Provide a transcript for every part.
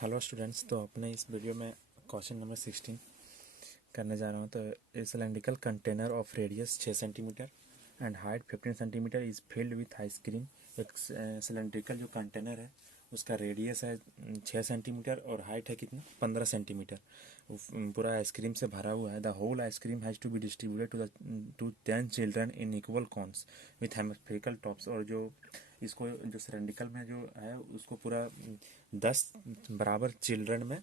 Hello students. तो अपने इस वीडियो में क्वेश्चन नंबर 16 करने जा रहा हूँ। तो ए cylindrical container of radius 6 centimetre and height 15 centimetre is filled with ice cream. एक सिलेंड्रिकल जो कंटेनर है उसका रेडियस है 6 सेंटीमीटर और हाइट है कितना 15 सेंटीमीटर। पूरा आइसक्रीम से भरा हुआ है। The whole ice cream has to be distributed to 10 children in equal cones with hemispherical tops. और जो इसको जो सिलेंड्रिकल में जो है उसको पूरा 10 बराबर चिल्ड्रन में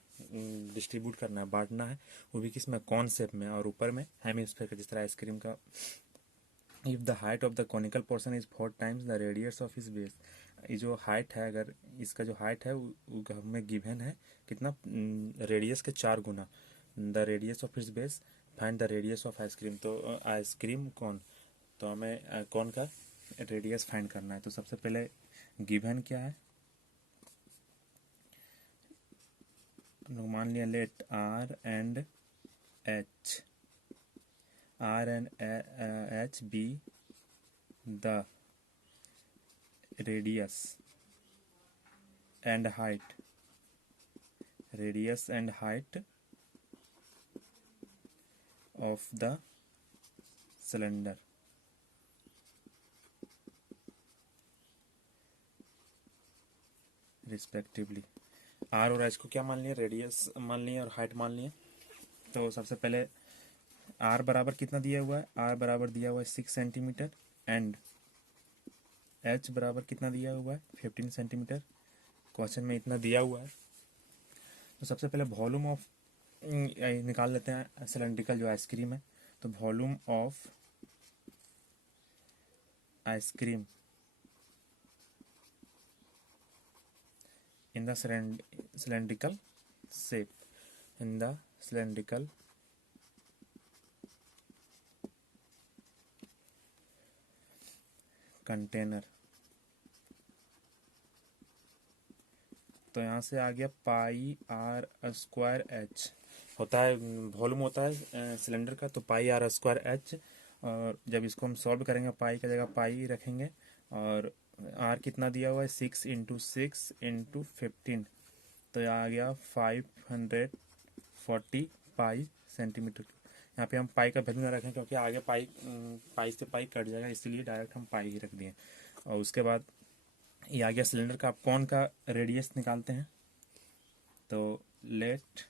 डिस्ट्रीब्यूट करना है, बांटना है, वो भी किस में, कॉन शेप में, और ऊपर में हेमिस्फेयर का, जिस तरह आइसक्रीम का। If the height of the conical portion is 4 times the radius of इस बेस। ये जो हाइट है, अगर इसका जो हाइट है वो हमें गिवन है कितना, रेडियस के 4 गुना। द रेडियस ऑफ इस base, find the radius of ice cream. तो आइसक्रीम कौन, तो हमें कौन का रेडियस फाइंड करना है। तो सबसे पहले गिवन क्या है, मान लिया let R and H be the radius and height of the cylinder. Respectively R और एच को क्या मान लिया, रेडियस मान लिया और हाइट मान लिया। तो सबसे पहले आर बराबर कितना दिया हुआ है, आर बराबर दिया हुआ है 6 सेंटीमीटर एंड एच बराबर कितना दिया हुआ है 15 सेंटीमीटर। क्वेश्चन में इतना दिया हुआ है। तो सबसे पहले वॉल्यूम ऑफ निकाल लेते हैं सिलेंड्रिकल जो आइसक्रीम है। तो volume of ice cream in the cylindrical shape, in the cylindrical container. तो यहाँ से आ गया पाई आर स्क्वायर एच होता है, वॉल्यूम होता है सिलेंडर का, तो पाई आर स्क्वायर एच। और जब इसको हम सॉल्व करेंगे, पाई का जगह पाई रखेंगे और आर कितना दिया हुआ है 6 × 6 × 15। तो यहाँ आ गया 540 पाई सेंटीमीटर। यहाँ पे हम पाई का वैल्यू ना रखें क्योंकि आगे पाई से पाई कट जाएगा, इसीलिए डायरेक्ट हम पाई ही रख दिए। और उसके बाद ये आ गया सिलेंडर का। आप कौन का रेडियस निकालते हैं, तो लेट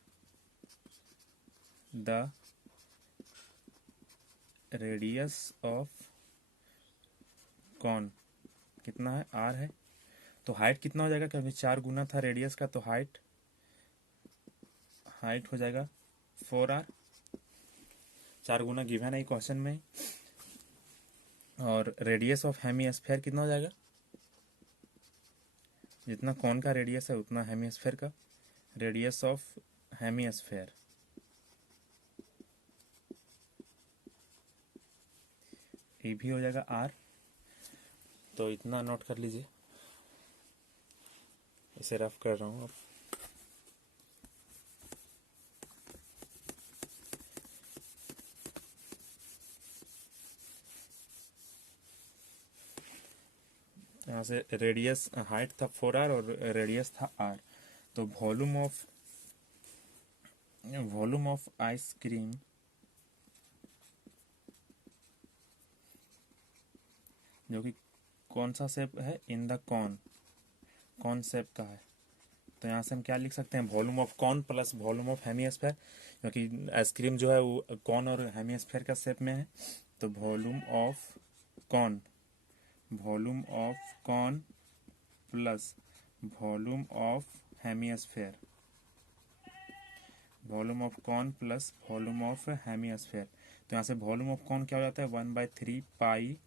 द रेडियस ऑफ कौन कितना है, आर है। तो हाइट कितना हो जाएगा, क्योंकि 4 गुना था रेडियस का, तो हाइट हो जाएगा 4r। 4 गुना गिवन है क्वेश्चन में। और रेडियस ऑफ हेमिस्फेयर कितना हो जाएगा, जितना कौन का रेडियस है उतना हेमिस्फेयर का। रेडियस ऑफ हेमिस्फेयर ये भी हो जाएगा r। तो इतना नोट कर लीजिए, इसे रफ कर रहा हूँ अब। यहाँ से रेडियस, हाइट था 4r और रेडियस था r। तो वॉल्यूम ऑफ आइसक्रीम जो कि कौन सा शेप है, इन द कौन शेप का है। तो यहाँ से हम क्या लिख सकते हैं, volume of cone plus volume of hemisphere, क्योंकि आइसक्रीम जो है वो कॉन और हेमिस्फेयर का शेप में है। तो volume of cone plus volume of hemisphere, volume of cone plus volume of hemisphere. तो यहाँ से वॉल्यूम ऑफ कॉन क्या हो जाता है, 1/3 pi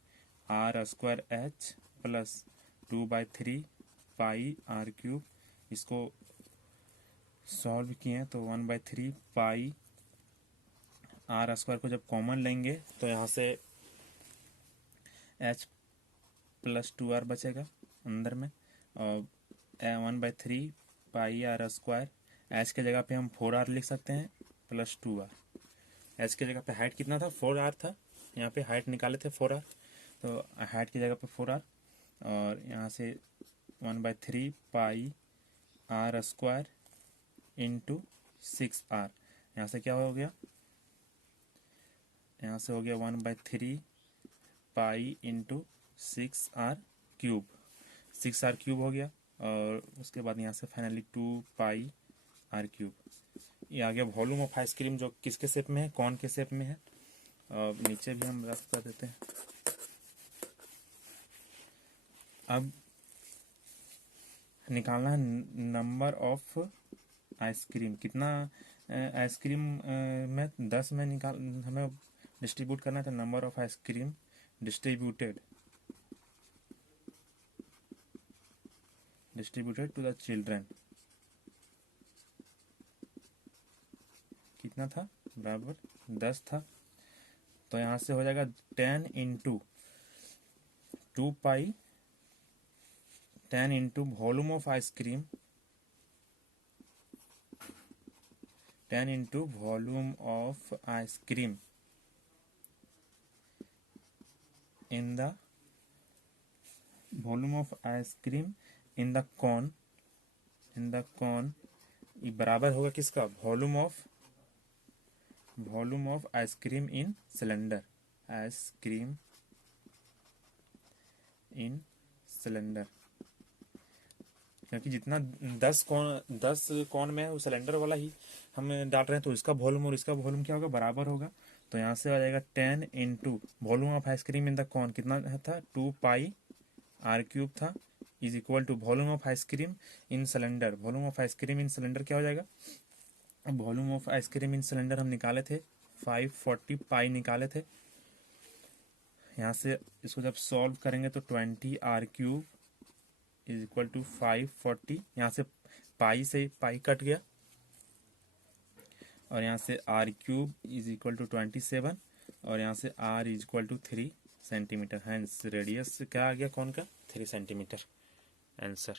R square H plus 2/3 pi R cube. इसको सॉल्व किए तो 1/3 पाई आर स्क्वायर को जब कॉमन लेंगे तो यहाँ से एच प्लस 2r बचेगा अंदर में, और 1/3 पाई आर स्क्वायर। एच के जगह पे हम 4r लिख सकते हैं प्लस 2r। एच के जगह पे हाइट कितना था, 4r था, यहाँ पे हाइट निकाले थे 4r, तो हाइट की जगह पे 4r। और यहाँ से 1/3 pi R square into 6r। यहाँ से क्या हो गया, यहाँ से हो गया 1/3 पाई इंटू 6r³ 6r³ हो गया। और उसके बाद यहाँ से फाइनली 2πr³। ये आ गया वॉल्यूम ऑफ आइसक्रीम, जो किसके शेप में है, कौन के शेप में है। अब नीचे भी हम रफ कर देते हैं। अब निकालना है नंबर ऑफ आइसक्रीम, कितना आइसक्रीम में 10 में निकाल हमें डिस्ट्रीब्यूट करना था। Number of ice cream distributed to the children कितना था, बराबर 10 था। तो यहाँ से हो जाएगा 10 into 2π 10 into volume of ice cream 10 into volume of ice cream in the volume of ice cream in the cone ये बराबर होगा किसका, volume of ice cream in cylinder, ice cream in cylinder. क्योंकि जितना 10 कौन में है वो सिलेंडर वाला ही हम डाल रहे हैं, तो इसका वॉल्यूम और इसका वॉल्यूम क्या होगा, बराबर होगा। तो यहाँ से आ जाएगा 10 into volume of ice cream in the cone कितना था, 2πr³ था, is equal to volume of ice cream in cylinder. Volume of ice cream in cylinder क्या हो जाएगा, अब volume of ice cream in cylinder हम निकाले थे 540 पाई निकाले थे। यहाँ से इसको जब सॉल्व करेंगे तो 20r³ इज इक्वल टू 540। यहाँ से पाई से पाई कट गया और यहाँ से r³ इज इक्वल टू 27 और यहाँ से r is equal to 3 centimetre. Hence radius क्या आ गया कौन का, 3 सेंटीमीटर आंसर।